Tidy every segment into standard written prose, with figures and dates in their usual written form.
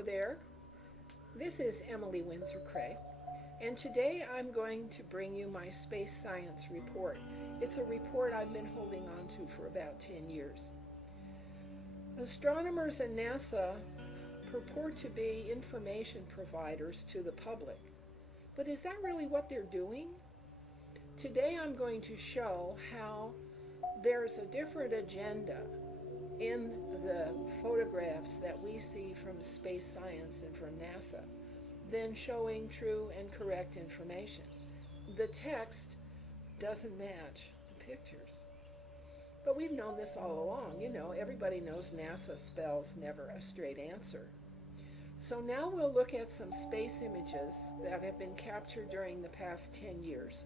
Hello there, this is Emily Windsor-Cray, and today I'm going to bring you my space science report. It's a report I've been holding on to for about 10 years. Astronomers and NASA purport to be information providers to the public, but is that really what they're doing? Today I'm going to show how there's a different agenda in the photographs that we see from space science and from NASA than showing true and correct information. The text doesn't match the pictures. But we've known this all along. Everybody knows NASA spells never a straight answer. So now we'll look at some space images that have been captured during the past 10 years.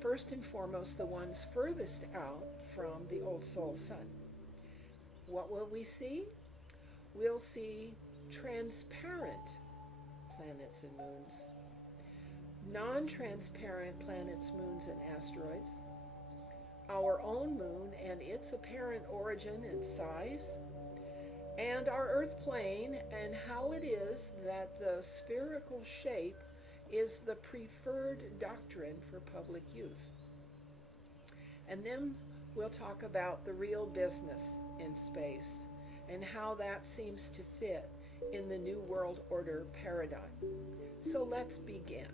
First and foremost, the ones furthest out from the old Sol sun. What will we see? We'll see transparent planets and moons, non-transparent planets, moons, and asteroids, our own moon and its apparent origin and size, and our Earth plane and how it is that the spherical shape is the preferred doctrine for public use. And then we'll talk about the real business in space and how that seems to fit in the New World Order paradigm. So let's begin.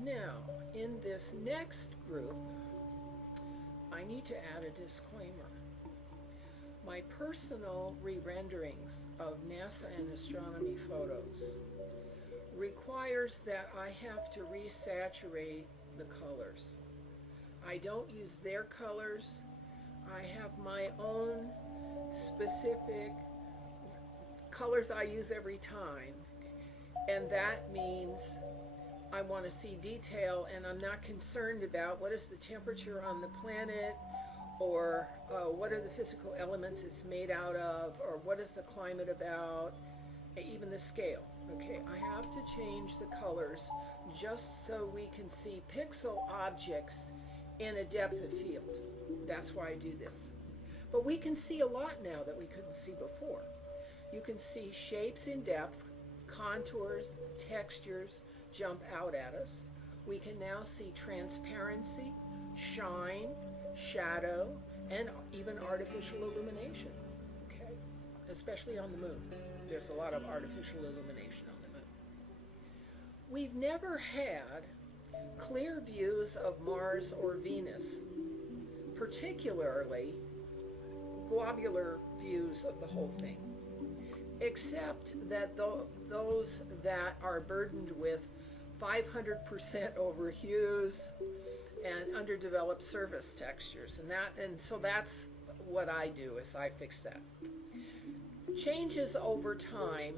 Now, in this next group, I need to add a disclaimer. My personal re-renderings of NASA and astronomy photos requires that I have to resaturate the colors. I don't use their colors. I have my own specific colors I use every time, and that means I want to see detail, and I'm not concerned about what is the temperature on the planet or what are the physical elements it's made out of, or what is the climate about, even the scale. Okay, I have to change the colors just so we can see pixel objects in a depth of field. That's why I do this. But we can see a lot now that we couldn't see before. You can see shapes in depth, contours, textures jump out at us. We can now see transparency, shine, shadow, and even artificial illumination, okay? Especially on the moon. There's a lot of artificial illumination on the moon. We've never had clear views of Mars or Venus, particularly globular views of the whole thing, except that those that are burdened with 500% over hues and underdeveloped surface textures, and so that's what I do, is I fix that. Changes over time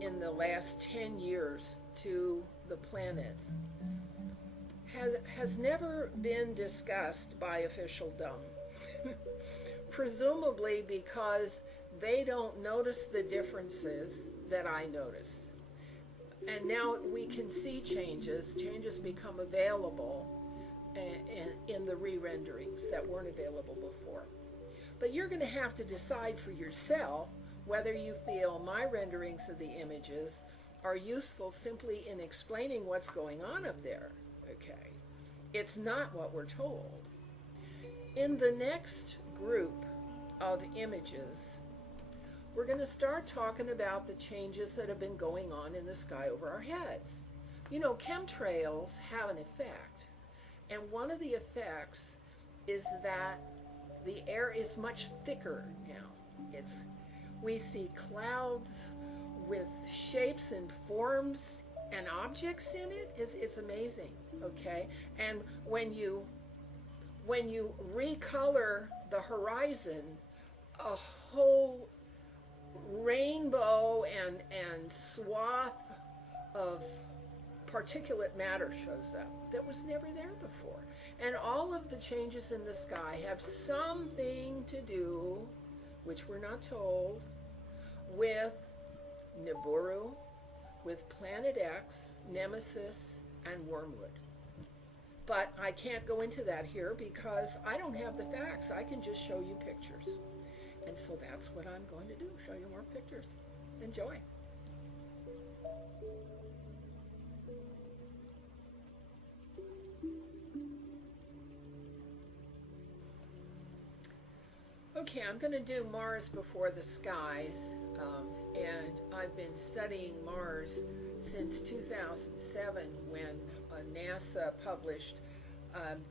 in the last 10 years to the planets has never been discussed by officialdom. Presumably because they don't notice the differences that I notice. And now we can see changes become available in the re-renderings that weren't available before. But you're going to have to decide for yourself whether you feel my renderings of the images are useful simply in explaining what's going on up there. Okay, it's not what we're told. In the next group of images, we're going to start talking about the changes that have been going on in the sky over our heads. You know, chemtrails have an effect, and one of the effects is that the air is much thicker now. We see clouds with shapes and forms and objects in it. It's amazing, okay? And when you recolor the horizon, a whole rainbow and swath of particulate matter shows up that was never there before. And all of the changes in the sky have something to do, which we're not told, with Nibiru, with Planet X, Nemesis, and Wormwood. But I can't go into that here because I don't have the facts. I can just show you pictures. And so that's what I'm going to do, show you more pictures. Enjoy. Okay, I'm going to do Mars before the skies, and I've been studying Mars since 2007 when NASA published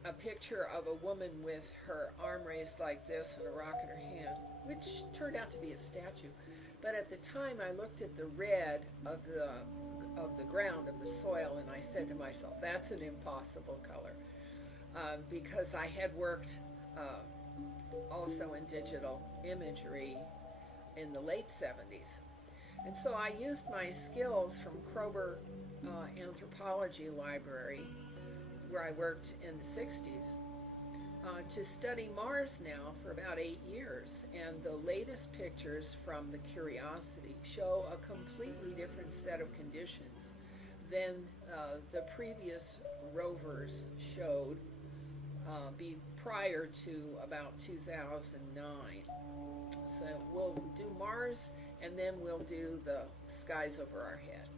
a picture of a woman with her arm raised like this and a rock in her hand, which turned out to be a statue. But at the time I looked at the red of the ground, of the soil, and I said to myself, that's an impossible color, because I had worked also in digital imagery in the late 70s. And so I used my skills from Rover Anthropology Library, where I worked in the 60s, to study Mars now for about 8 years. And the latest pictures from the Curiosity show a completely different set of conditions than the previous rovers showed prior to about 2009. So we'll do Mars, and then we'll do the skies over our head.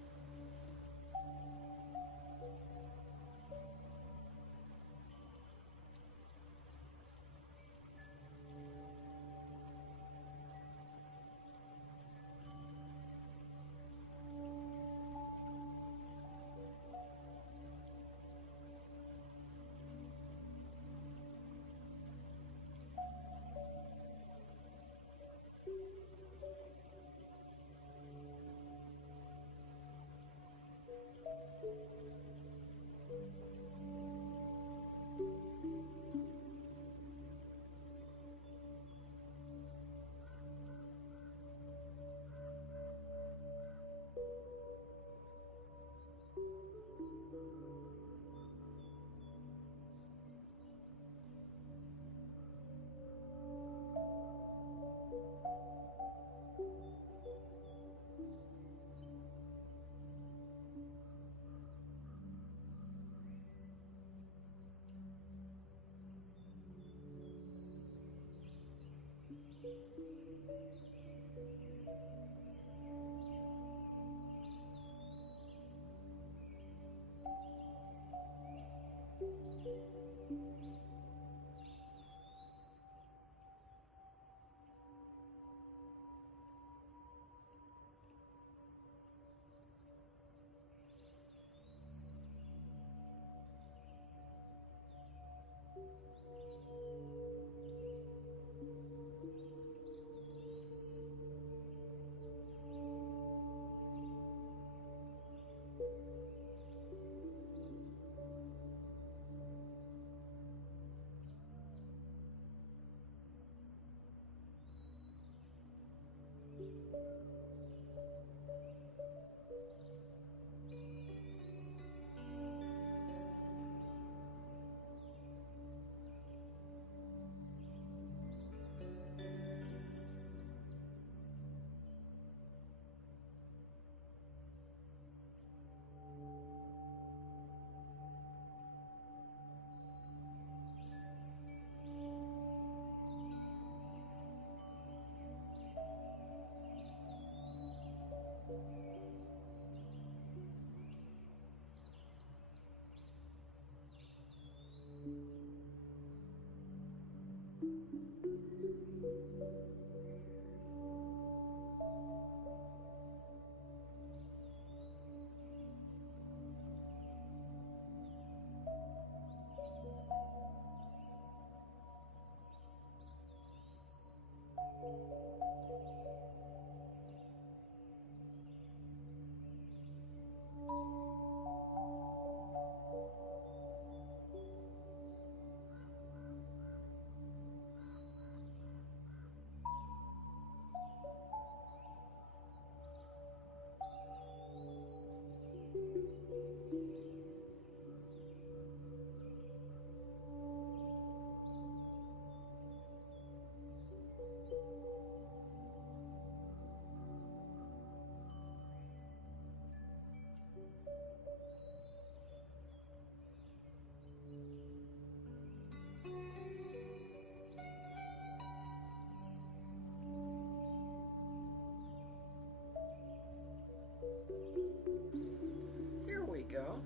Here we go.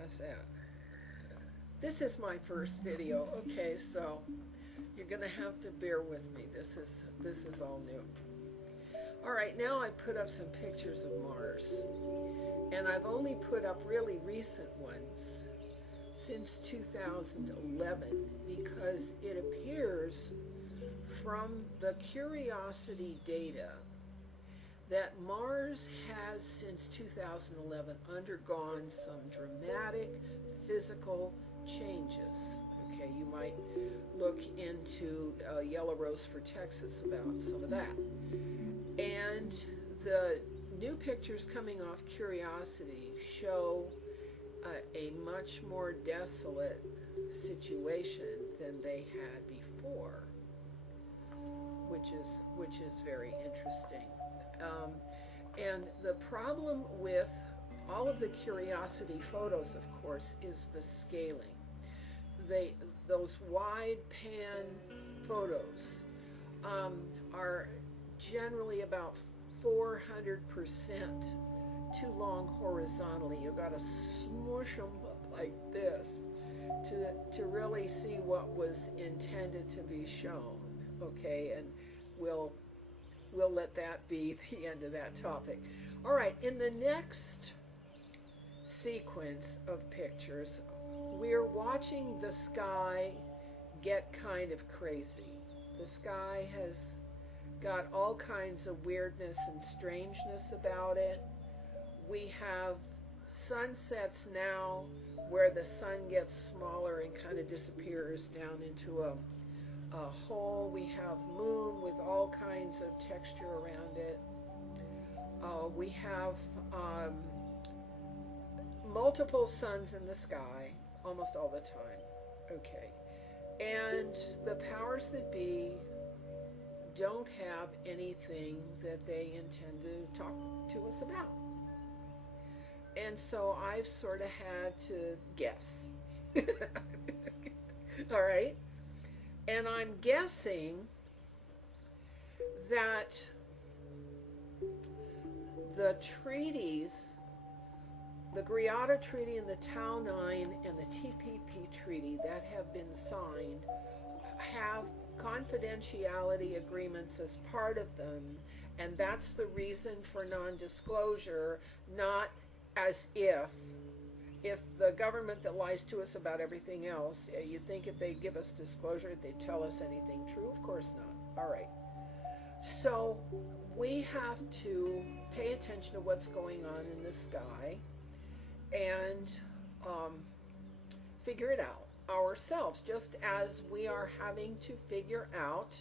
How's that? This is my first video. Okay, so you're gonna have to bear with me. This is all new. All right, now I put up some pictures of Mars, and I've only put up really recent ones since 2011 because it appears from the Curiosity data that Mars has since 2011 undergone some dramatic physical changes. Okay, you might look into Yellow Rose for Texas about some of that. And the new pictures coming off Curiosity show a much more desolate situation than they had before, which is very interesting. And the problem with all of the Curiosity photos, of course, is the scaling. Those wide pan photos are generally about 400% too long horizontally. You've got to smush them up like this to really see what was intended to be shown. Okay, and we'll let that be the end of that topic. All right, in the next sequence of pictures, we're watching the sky get kind of crazy. The sky has got all kinds of weirdness and strangeness about it. We have sunsets now where the sun gets smaller and kind of disappears down into a hole. We have moon with all kinds of texture around it. We have multiple suns in the sky almost all the time. Okay. And the powers that be don't have anything that they intend to talk to us about. And so I've sort of had to guess. All right. And I'm guessing that the treaties, the Greada Treaty and the Tau 9 and the TPP Treaty that have been signed have confidentiality agreements as part of them, and that's the reason for non-disclosure, not as if the government that lies to us about everything else, you think if they give us disclosure, they'd tell us anything true? Of course not. All right. So we have to pay attention to what's going on in the sky and figure it out ourselves, just as we are having to figure out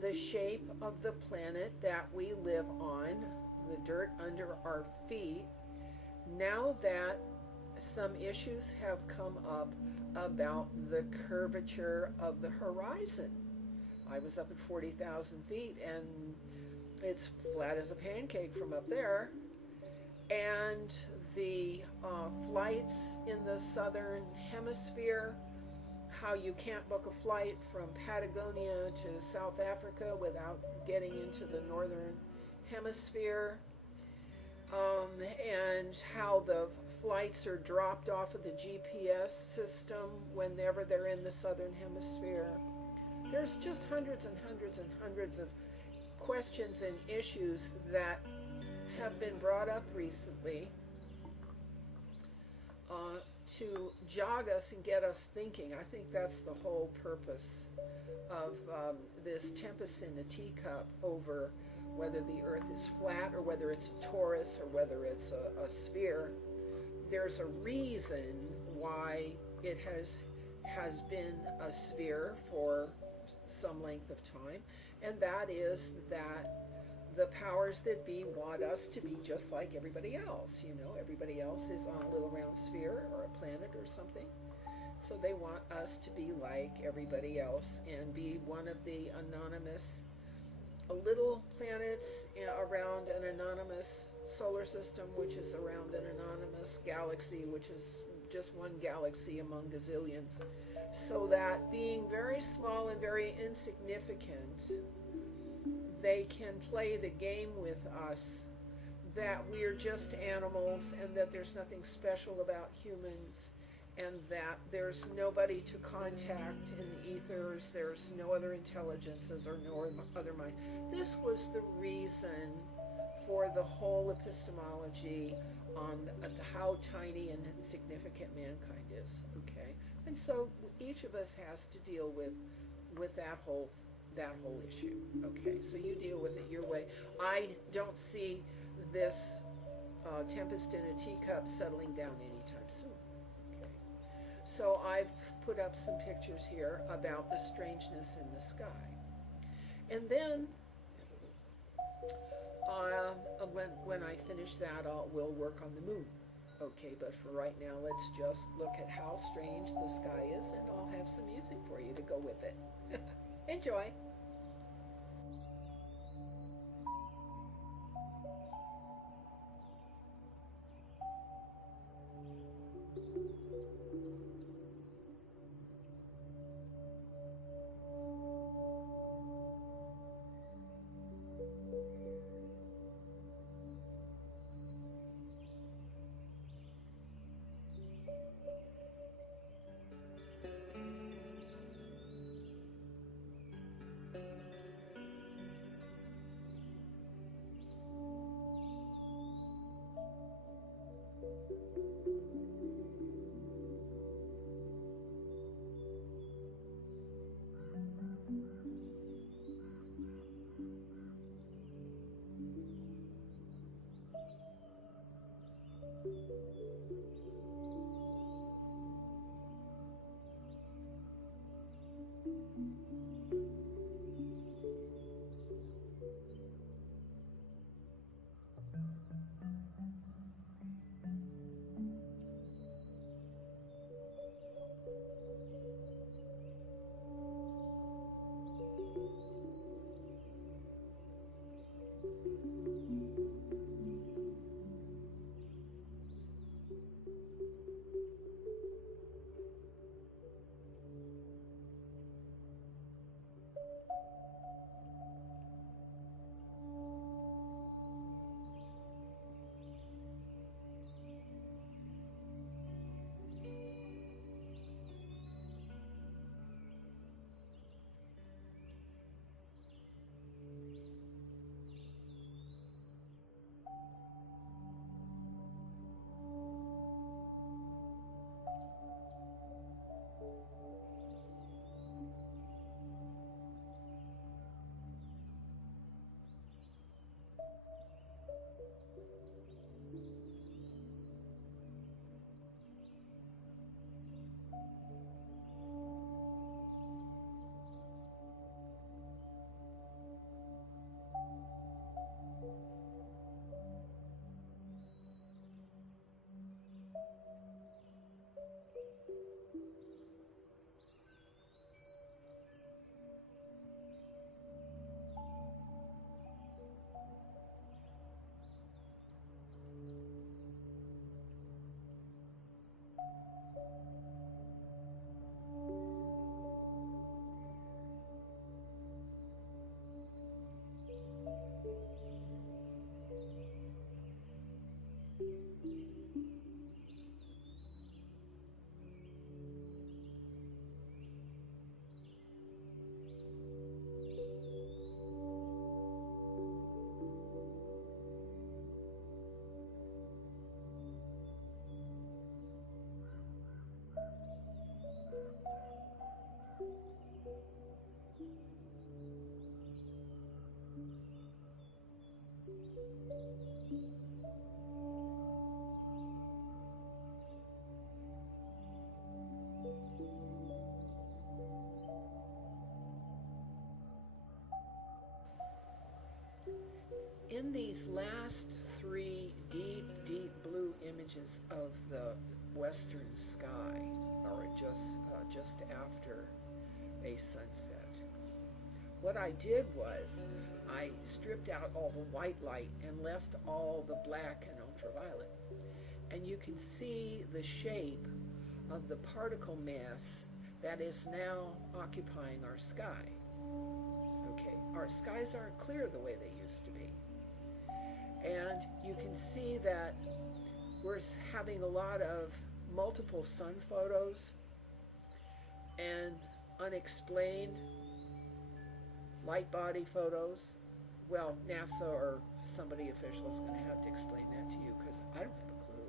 the shape of the planet that we live on, the dirt under our feet, now that some issues have come up about the curvature of the horizon. I was up at 40,000 feet and it's flat as a pancake from up there. And the flights in the southern hemisphere, how you can't book a flight from Patagonia to South Africa without getting into the northern hemisphere, and how the flights are dropped off of the GPS system whenever they're in the southern hemisphere. There's just hundreds and hundreds and hundreds of questions and issues that have been brought up recently to jog us and get us thinking. I think that's the whole purpose of this tempest in a teacup over whether the earth is flat or whether it's a torus or whether it's a sphere. There's a reason why it has been a sphere for some length of time, and that is that the powers that be want us to be just like everybody else. You know, everybody else is on a little round sphere or a planet or something. So they want us to be like everybody else and be one of the anonymous little planets around an anonymous solar system, which is around an anonymous galaxy, which is just one galaxy among gazillions. So that being very small and very insignificant, they can play the game with us that we're just animals and that there's nothing special about humans and that there's nobody to contact in the ethers, there's no other intelligences or no other minds. This was the reason for the whole epistemology on how tiny and insignificant mankind is, okay? And so each of us has to deal with that whole issue. Okay, so you deal with it your way. I don't see this tempest in a teacup settling down anytime soon. Okay, so I've put up some pictures here about the strangeness in the sky. And then when I finish that, we'll work on the moon. Okay, but for right now, let's just look at how strange the sky is, and I'll have some music for you to go with it. Enjoy. in these last three deep, deep blue images of the western sky, or just after a sunset, what I did was I stripped out all the white light and left all the black and ultraviolet. And you can see the shape of the particle mass that is now occupying our sky. Okay, our skies aren't clear the way they used to be. And you can see that we're having a lot of multiple sun photos and unexplained light body photos. Well, NASA or somebody official is going to have to explain that to you, because I don't have a clue.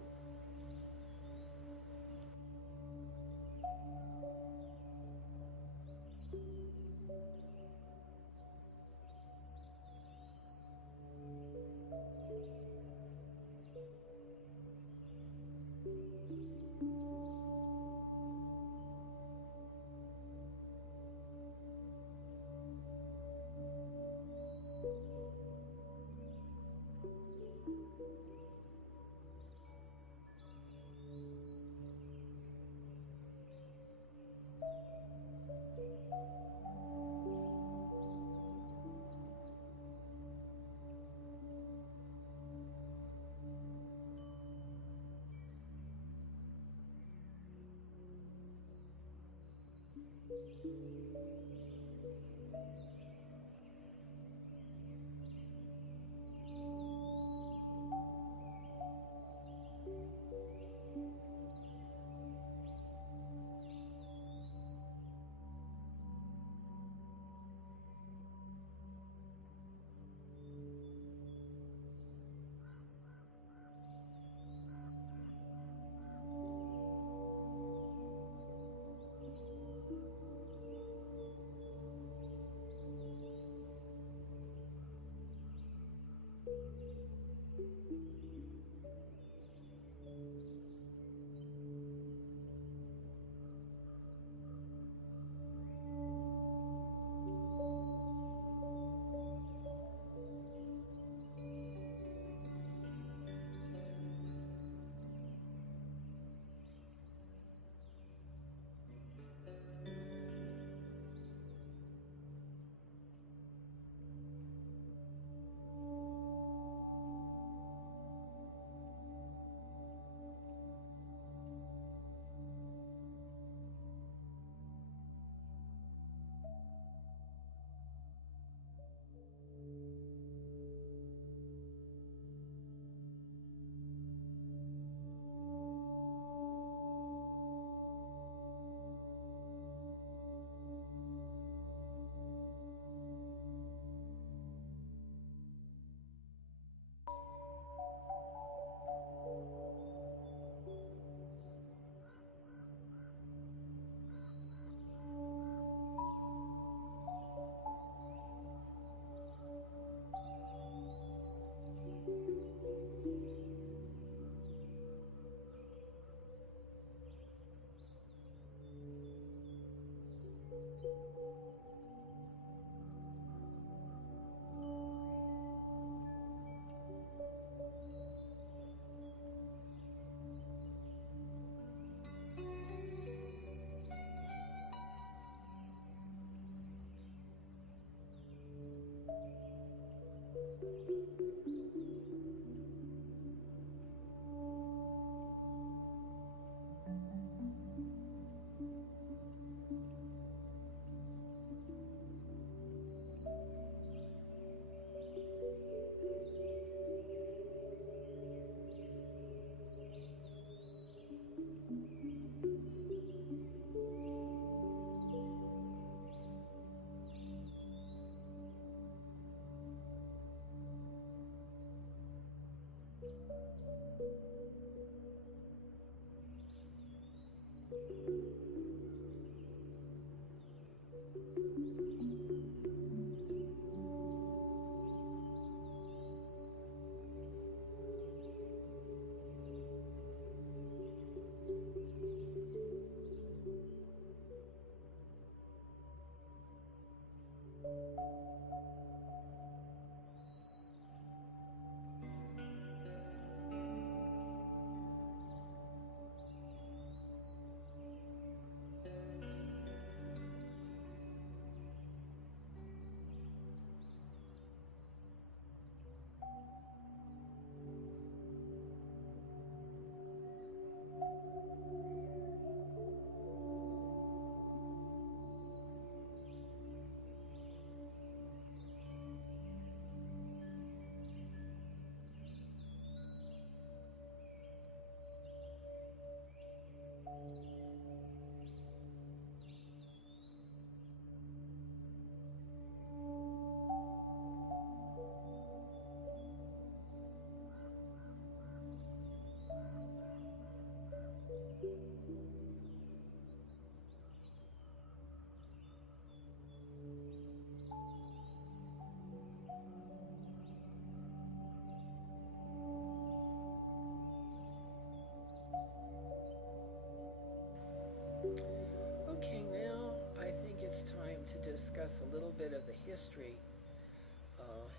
us a little bit of the history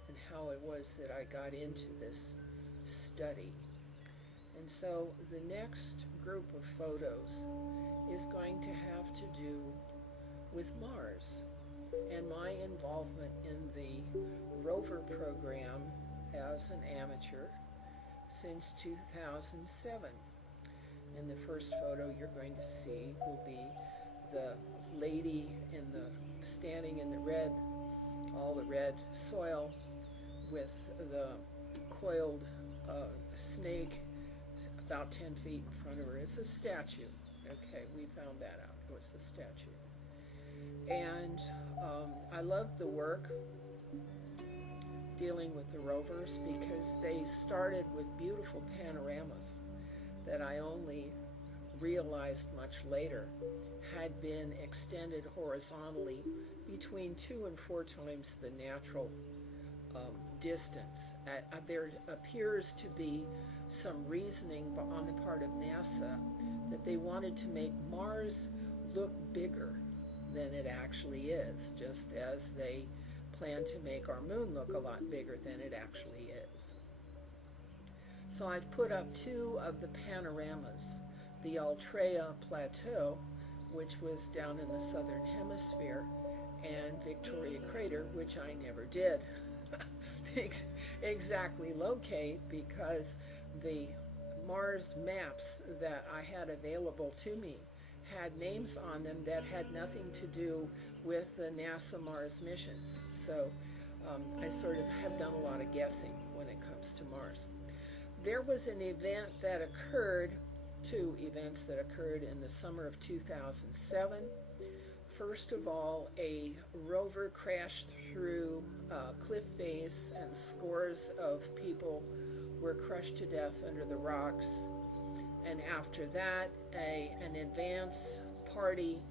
and how it was that I got into this study. And so the next group of photos is going to have to do with Mars and my involvement in the Rover program as an amateur since 2007. And the first photo you're going to see will be the lady standing in the red, all the red soil, with the coiled snake about 10 feet in front of her. It's a statue. Okay, we found that out. It was a statue. And I loved the work dealing with the rovers because they started with beautiful panoramas that I only realized much later had been extended horizontally between 2 and 4 times the natural distance. There appears to be some reasoning on the part of NASA that they wanted to make Mars look bigger than it actually is, just as they plan to make our moon look a lot bigger than it actually is. So I've put up 2 of the panoramas, the Altrea Plateau, which was down in the southern hemisphere, and Victoria Crater, which I never did exactly locate because the Mars maps that I had available to me had names on them that had nothing to do with the NASA Mars missions. So I sort of have done a lot of guessing when it comes to Mars. There was an event that occurred, 2 events that occurred in the summer of 2007. First of all, a rover crashed through a cliff face and scores of people were crushed to death under the rocks. And after that, an advance party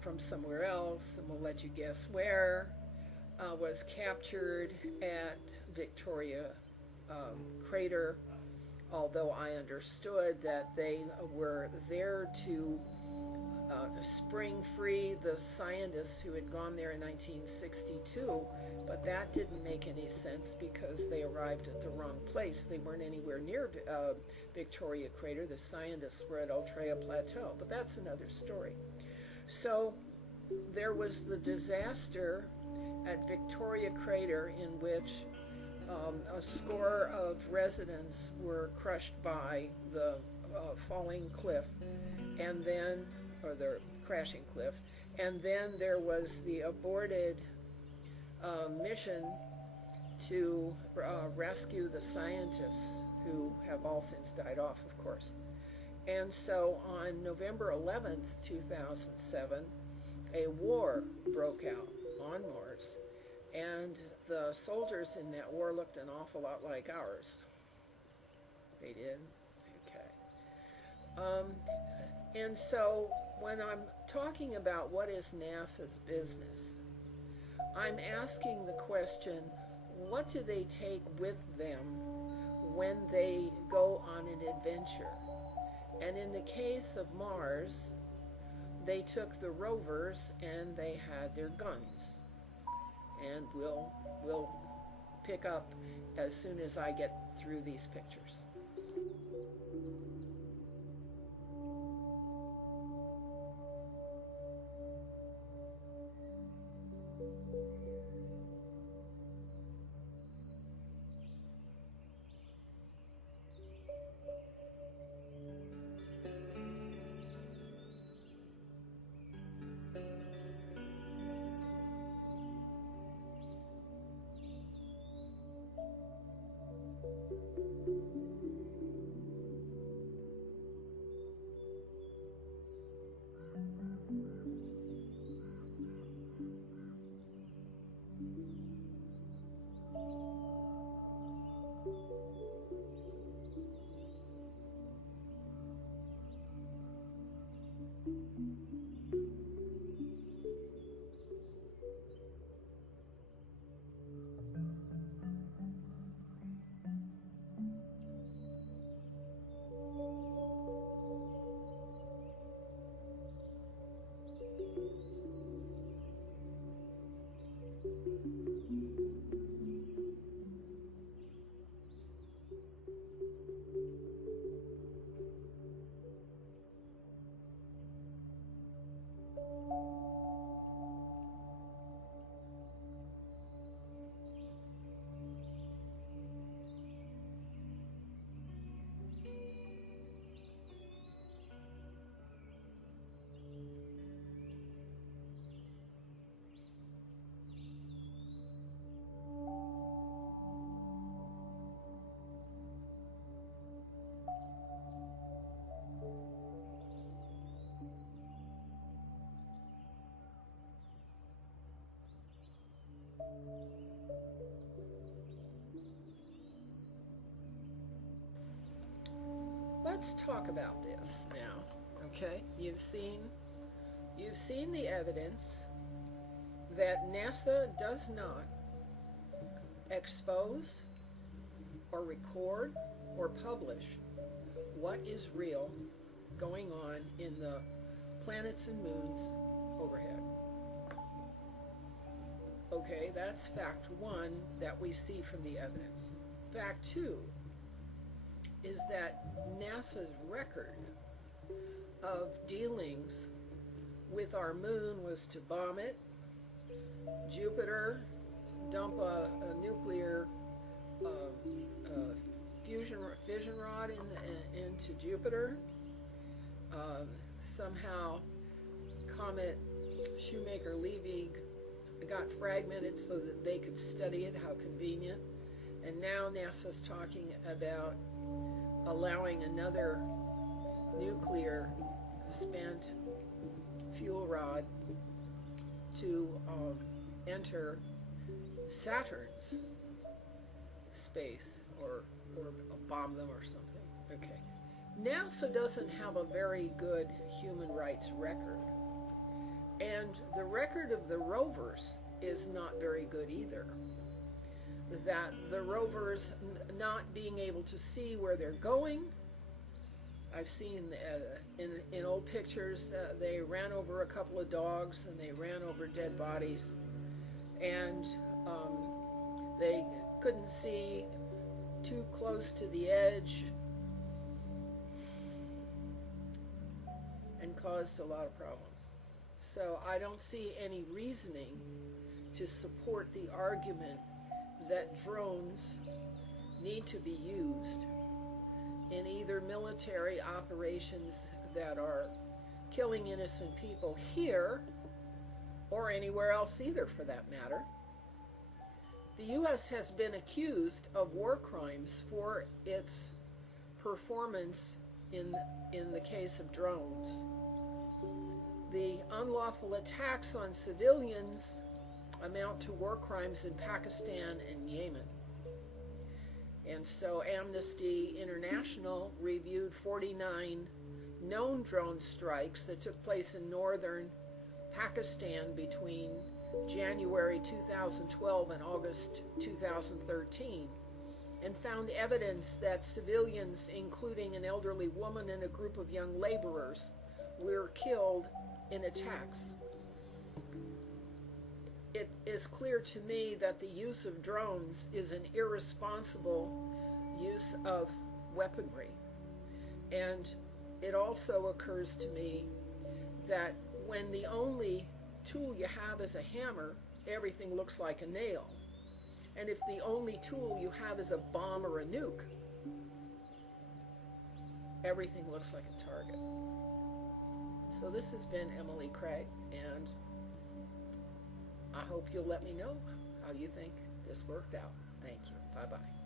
from somewhere else, and we'll let you guess where, was captured at Victoria Crater, although I understood that they were there to spring free the scientists who had gone there in 1962, but that didn't make any sense because they arrived at the wrong place. They weren't anywhere near Victoria Crater. The scientists were at Altrea Plateau, but that's another story. So there was the disaster at Victoria Crater in which a score of residents were crushed by the falling cliff, and then, or the crashing cliff, and then there was the aborted mission to rescue the scientists who have all since died off, of course. And so on November 11th, 2007, a war broke out on Mars, and the soldiers in that war looked an awful lot like ours. They did? Okay. And so when I'm talking about what is NASA's business, I'm asking the question, what do they take with them when they go on an adventure? And in the case of Mars, they took the rovers and they had their guns. And we'll pick up as soon as I get through these pictures. Let's talk about this now. Okay, you've seen the evidence that NASA does not expose or record or publish what is real going on in the planets and moons overhead. Okay, that's fact one that we see from the evidence. Fact two is that NASA's record of dealings with our moon was to bomb it, Jupiter, dump a nuclear fission rod into Jupiter, somehow comet Shoemaker-Levy got fragmented so that they could study it, how convenient. And now NASA's talking about allowing another nuclear spent fuel rod to enter Saturn's space or bomb them or something. Okay. NASA doesn't have a very good human rights record. And the record of the rovers is not very good either. That the rovers not being able to see where they're going. I've seen in old pictures they ran over a couple of dogs and they ran over dead bodies, and they couldn't see too close to the edge and caused a lot of problems. So I don't see any reasoning to support the argument that drones need to be used in either military operations that are killing innocent people here or anywhere else either, for that matter. The U.S. has been accused of war crimes for its performance in the case of drones. The unlawful attacks on civilians amount to war crimes in Pakistan and Yemen. And so Amnesty International reviewed 49 known drone strikes that took place in northern Pakistan between January 2012 and August 2013, and found evidence that civilians, including an elderly woman and a group of young laborers, were killed in attacks. It is clear to me that the use of drones is an irresponsible use of weaponry. And it also occurs to me that when the only tool you have is a hammer, everything looks like a nail. And if the only tool you have is a bomb or a nuke, everything looks like a target. So this has been Emily Craig, and I hope you'll let me know how you think this worked out. Thank you. Bye-bye.